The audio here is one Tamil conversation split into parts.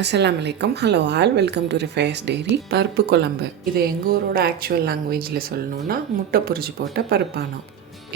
அஸ்ஸலாமு அலைக்கும். Hello all, welcome to Rifayer's diary. பருப்பு குழம்பு, இது எங்கள் ஊரோட ஆக்சுவல் லாங்குவேஜில் சொல்லணுன்னா முட்டை பொரிச்சு போட்ட பருப்பானம்.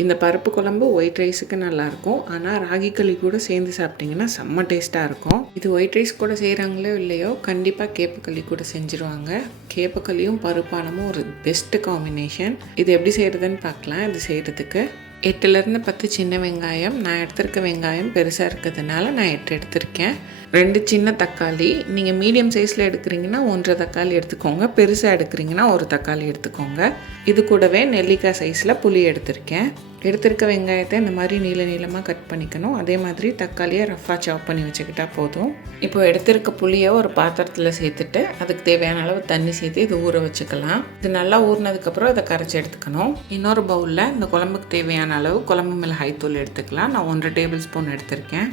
இந்த பருப்பு குழம்பு ஒயிட் ரைஸுக்கு நல்லாயிருக்கும், ஆனால் ராகி களி கூட சேர்ந்து சாப்பிட்டிங்கன்னா செம்ம டேஸ்ட்டாக இருக்கும். இது ஒயிட் ரைஸ் கூட செய்கிறாங்களோ இல்லையோ, கண்டிப்பாக கேப்பக்களி கூட செஞ்சுருவாங்க. கேப்பக்களியும் பருப்பானமும் ஒரு பெஸ்ட்டு காம்பினேஷன். இது எப்படி செய்கிறதுன்னு பார்க்கலாம். இது செய்கிறதுக்கு 8லேருந்து 10 சின்ன வெங்காயம், நான் எடுத்திருக்க வெங்காயம் பெருசாக இருக்கிறதுனால நான் 8 எடுத்திருக்கேன். 2 சின்ன தக்காளி, நீங்கள் மீடியம் சைஸில் எடுக்கிறீங்கன்னா 1.5 தக்காளி எடுத்துக்கோங்க, பெருசாக எடுக்கிறீங்கன்னா 1 தக்காளி எடுத்துக்கோங்க. இது கூடவே நெல்லிக்காய் சைஸில் புளி எடுத்திருக்கேன். எடுத்திருக்க வெங்காயத்தை இந்த மாதிரி நீளமாக கட் பண்ணிக்கணும். அதே மாதிரி தக்காளியை ரஃபாக சாப் பண்ணி வச்சுக்கிட்டா போதும். இப்போ எடுத்திருக்க புளியை ஒரு பாத்திரத்தில் சேர்த்துட்டு அதுக்கு தேவையான அளவு தண்ணி சேர்த்து இது ஊற வச்சுக்கலாம். இது நல்லா ஊறினதுக்கப்புறம் இதை கரைச்சி எடுத்துக்கணும். இன்னொரு பவுலில் இந்த குழம்புக்கு தேவையான அளவு குழம்பு மிளகாய் தூள் எடுத்துக்கலாம். நான் 1 டேபிள் ஸ்பூன் எடுத்திருக்கேன்.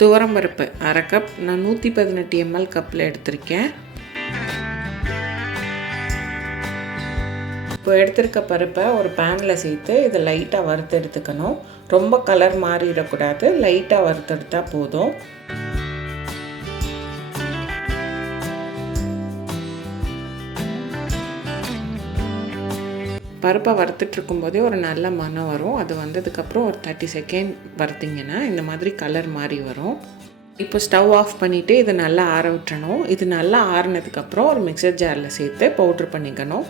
துவரம்பருப்பு 1/2 கப், நான் 118 ml கப்பில் எடுத்திருக்கேன். இப்போ எடுத்திருக்க பருப்பை ஒரு பேனில் சேர்த்து இதை லைட்டாக வறுத்து எடுத்துக்கணும். ரொம்ப கலர் மாறிடக்கூடாது, லைட்டாக வறுத்தெடுத்தால் போதும். பருப்பை வறுத்துட்ருக்கும் போதே ஒரு நல்ல மணம் வரும். அது வந்ததுக்கப்புறம் ஒரு 30 செகண்ட் வறுத்திங்கன்னா இந்த மாதிரி கலர் மாறி வரும். இப்போ ஸ்டவ் ஆஃப் பண்ணிவிட்டு இதை நல்லா ஆற விட்டுறணும். இது நல்லா ஆறினதுக்கப்புறம் ஒரு மிக்சர் ஜாரில் சேர்த்து பவுட்ரு பண்ணிக்கணும்.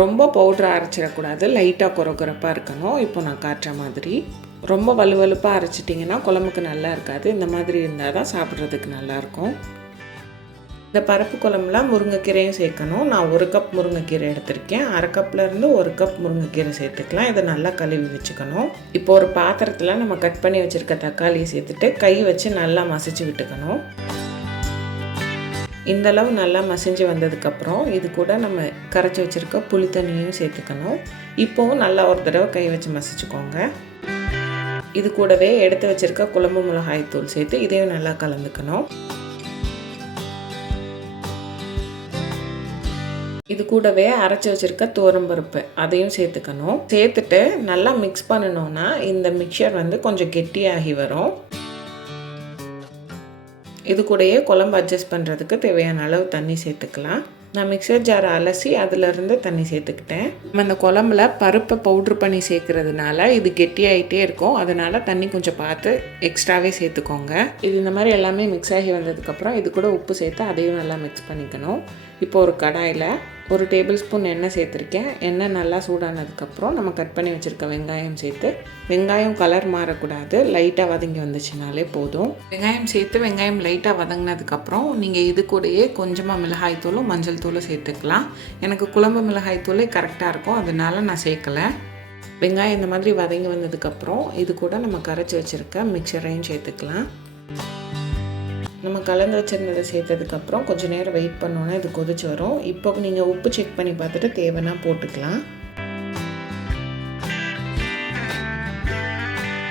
ரொம்ப பவுட்ரு அரைச்சிடக்கூடாது, லைட்டாக குறப்பாக இருக்கணும். இப்போ நான் காட்டுற மாதிரி ரொம்ப வலுவலுப்பாக அரைச்சிட்டிங்கன்னா குழம்புக்கு நல்லா இருக்காது. இந்த மாதிரி இருந்தால் தான் சாப்பிட்றதுக்கு நல்லாயிருக்கும். இந்த பருப்பு குழம்புல முருங்கைக்கீரையும் சேர்க்கணும். நான் 1 கப் முருங்கைக்கீரை எடுத்திருக்கேன். 1/2 கப்லேருந்து 1 கப் முருங்கைக்கீரை சேர்த்துக்கலாம். இதை நல்லா கழுவி வச்சுக்கணும். இப்போ ஒரு பாத்திரத்தில் நம்ம கட் பண்ணி வச்சுருக்க தக்காளியை சேர்த்துட்டு கை வச்சு நல்லா மசிச்சு விட்டுக்கணும். இந்தளவு நல்லா மசிஞ்சு வந்ததுக்கப்புறம் இது கூட நம்ம கரைச்சி வச்சுருக்க புளி தண்ணியையும் சேர்த்துக்கணும். இப்போவும் நல்லா ஒரு தடவை கை வச்சு மசிச்சுக்கோங்க. இது கூடவே எடுத்து வச்சுருக்க குழம்பு மிளகாய் தூள் சேர்த்து இதையும் நல்லா கலந்துக்கணும். இது கூடவே அரைச்சி வச்சுருக்க துவரம்பருப்பு அதையும் சேர்த்துக்கணும். சேர்த்துட்டு நல்லா மிக்ஸ் பண்ணணுன்னா இந்த மிக்சர் கொஞ்சம் கெட்டியாகி வரும். இது கூடயே குழம்பு அட்ஜஸ்ட் பண்ணுறதுக்கு தேவையான அளவு தண்ணி சேர்த்துக்கலாம். நான் மிக்சர் ஜாரை அலசி அதிலிருந்து தண்ணி சேர்த்துக்கிட்டேன். நம்ம இந்த குழம்புல பருப்பை பவுட்ரு பண்ணி சேர்க்கறதுனால இது கெட்டியாகிட்டே இருக்கும். அதனால் தண்ணி கொஞ்சம் பார்த்து எக்ஸ்ட்ராவே சேர்த்துக்கோங்க. இது இந்த மாதிரி எல்லாமே மிக்ஸ் ஆகி வந்ததுக்கப்புறம் இது கூட உப்பு சேர்த்து அதையும் நல்லா மிக்ஸ் பண்ணிக்கணும். இப்போ ஒரு கடாயில் 1 டேபிள் ஸ்பூன் எண்ணெய் சேர்த்துருக்கேன். எண்ணெய் நல்லா சூடானதுக்கப்புறம் நம்ம கட் பண்ணி வச்சுருக்க வெங்காயம் சேர்த்து, வெங்காயம் கலர் மாறக்கூடாது, லைட்டாக வதங்கி வந்துச்சுனாலே போதும். வெங்காயம் சேர்த்து வெங்காயம் லைட்டாக வதங்கினதுக்கப்புறம் நீங்கள் இது கூடயே கொஞ்சமாக மிளகாய் தூளும் மஞ்சள் தூளும் சேர்த்துக்கலாம். எனக்கு குழம்பு மிளகாய் தூளே கரெக்டாக இருக்கும், அதனால நான் சேர்க்கலை. வெங்காயம் இந்த மாதிரி வதங்கி வந்ததுக்கப்புறம் இது கூட நம்ம கரைச்சி வச்சுருக்க மிக்சரையும் சேர்த்துக்கலாம். நம்ம கலந்து வச்சுருந்ததை சேர்த்ததுக்கப்புறம் கொஞ்சம் நேரம் வெயிட் பண்ணோன்னா இது கொதிச்சு வரும். இப்போ நீங்கள் உப்பு செக் பண்ணி பார்த்துட்டு தேவைன்னா போட்டுக்கலாம்.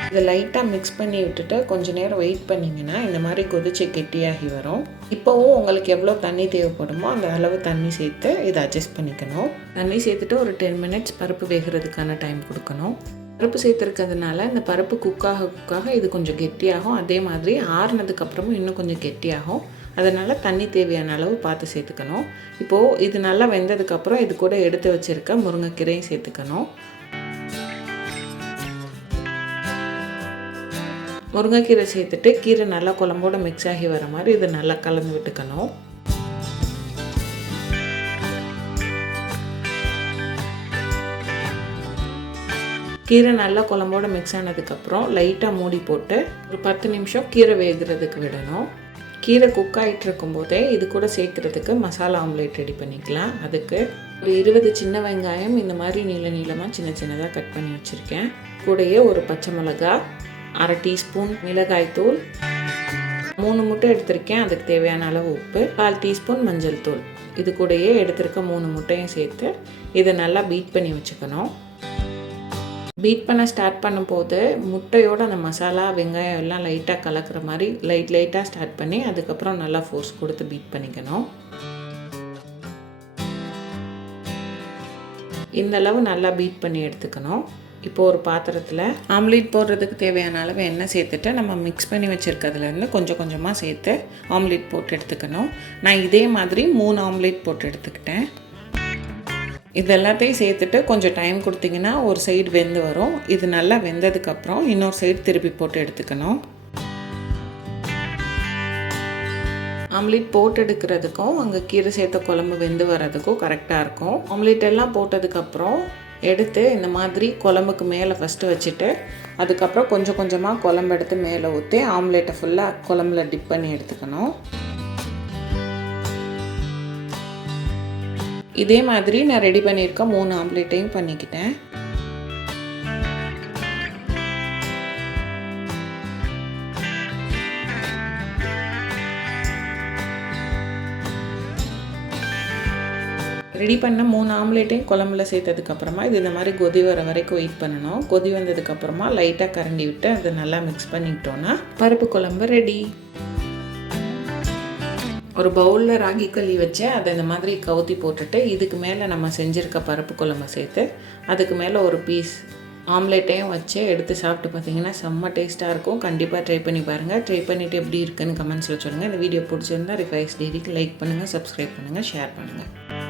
இதை லைட்டாக மிக்ஸ் பண்ணி விட்டுட்டு கொஞ்சம் நேரம் வெயிட் பண்ணிங்கன்னா இந்த மாதிரி கொதிச்சு கெட்டியாகி வரும். இப்போவும் உங்களுக்கு எவ்வளோ தண்ணி தேவைப்படுமோ அந்த அளவு தண்ணி சேர்த்து இதை அட்ஜஸ்ட் பண்ணிக்கணும். தண்ணி சேர்த்துட்டு ஒரு 10 மினிட்ஸ் பருப்பு வேகிறதுக்கான டைம் கொடுக்கணும். பருப்பு சேர்த்துருக்கிறதுனால இந்த பருப்பு குக்காக இது கொஞ்சம் கெட்டியாகும். அதே மாதிரி ஆறுனதுக்கப்புறமும் இன்னும் கொஞ்சம் கெட்டியாகும். அதனால் தண்ணி தேவையான அளவு பார்த்து சேர்த்துக்கணும். இப்போது இது நல்லா வெந்ததுக்கப்புறம் இது கூட எடுத்து வச்சுருக்க முருங்கைக்கீரையும் சேர்த்துக்கணும். முருங்கைக்கீரை சேர்த்துட்டு கீரை நல்லா குழம்போட மிக்ஸ் ஆகி வர மாதிரி இது நல்லா கலந்து விட்டுக்கணும். கீரை நல்லா குழம்போட மிக்ஸ் ஆனதுக்கப்புறம் லைட்டாக மூடி போட்டு ஒரு 10 நிமிஷம் கீரை வேகிறதுக்கு விடணும். கீரை குக் ஆகிட்டு இருக்கும்போதே இது கூட சேர்க்குறதுக்கு மசாலா ஆம்லேட் ரெடி பண்ணிக்கலாம். அதுக்கு ஒரு 20 சின்ன வெங்காயம் இந்த மாதிரி நீளமாக சின்னதாக கட் பண்ணி வச்சுருக்கேன். கூடயே ஒரு பச்சை மிளகா, 1/2 டீஸ்பூன் மிளகாய் தூள், 3 முட்டை எடுத்திருக்கேன், அதுக்கு தேவையான அளவு உப்பு, 1/4 டீஸ்பூன் மஞ்சள் தூள். இது கூடயே எடுத்திருக்க 3 முட்டையும் சேர்த்து இதை நல்லா பீட் பண்ணி வச்சுக்கணும். பீட் பண்ண ஸ்டார்ட் பண்ணும்போது முட்டையோட அந்த மசாலா வெங்காயம் எல்லாம் லைட்டாக கலக்கிற மாதிரி லைட்டாக ஸ்டார்ட் பண்ணி அதுக்கப்புறம் நல்லா ஃபோர்ஸ் கொடுத்து பீட் பண்ணிக்கணும். இந்த அளவு நல்லா பீட் பண்ணி எடுத்துக்கணும். இப்போ ஒரு பாத்திரத்தில் ஆம்லேட் போடுறதுக்கு தேவையான அளவு எண்ணெய் சேர்த்துட்டு நம்ம மிக்ஸ் பண்ணி வச்சுருக்கிறதுலேருந்து கொஞ்சம் கொஞ்சமாக சேர்த்து ஆம்லேட் போட்டு எடுத்துக்கணும். நான் இதே மாதிரி 3 ஆம்லேட் போட்டு எடுத்துக்கிட்டேன். இது எல்லாத்தையும் சேர்த்துட்டு கொஞ்சம் டைம் கொடுத்திங்கன்னா ஒரு சைடு வெந்து வரும். இது நல்லா வெந்ததுக்கப்புறம் இன்னொரு சைடு திருப்பி போட்டு எடுத்துக்கணும். ஆம்லேட் போட்டு எடுக்கிறதுக்கும் அங்கே கீரை சேர்த்த குழம்பு வெந்து வர்றதுக்கும் கரெக்டாக இருக்கும். ஆம்லேட் எல்லாம் போட்டதுக்கப்புறம் எடுத்து இந்த மாதிரி குழம்புக்கு மேலே ஃபஸ்ட்டு வச்சுட்டு அதுக்கப்புறம் கொஞ்சம் கொஞ்சமாக குழம்பு எடுத்து மேலே ஊற்றி ஆம்லேட்டை ஃபுல்லாக குழம்புல டிப் பண்ணி எடுத்துக்கணும். இதே மாதிரி நான் ரெடி பண்ணியிருக்க 3 ஆம்லேட்டையும் பண்ணிக்கிட்டேன். ரெடி பண்ண 3 ஆம்லேட்டையும் குழம்புல சேர்த்ததுக்கப்புறமா இது இந்த மாதிரி கொதி வர வரைக்கும் வெயிட் பண்ணணும். கொதி வந்ததுக்கப்புறமா லைட்டாக கரண்டி விட்டு அதை நல்லா மிக்ஸ் பண்ணிக்கிட்டோன்னா பருப்பு குழம்பு ரெடி. ஒரு பவுலில் ராகி களி வச்சு அதை இந்த மாதிரி கவுத்தி போட்டுட்டு இதுக்கு மேலே நம்ம செஞ்சுருக்க பருப்பு குழம்பு சேர்த்து அதுக்கு மேலே ஒரு பீஸ் ஆம்லேட்டையும் வச்சு எடுத்து சாப்பிட்டு பார்த்தீங்கன்னா செம்ம டேஸ்ட்டாக இருக்கும். கண்டிப்பாக ட்ரை பண்ணி பாருங்கள். ட்ரை பண்ணிவிட்டு எப்படி இருக்குன்னு கமெண்ட்ஸில் சொல்லுங்கள். இந்த வீடியோ பிடிச்சிருந்தா ரிஃபைஸ் டெய்ரிக்கு லைக் பண்ணுங்கள், சப்ஸ்கிரைப் பண்ணுங்கள், ஷேர் பண்ணுங்கள்.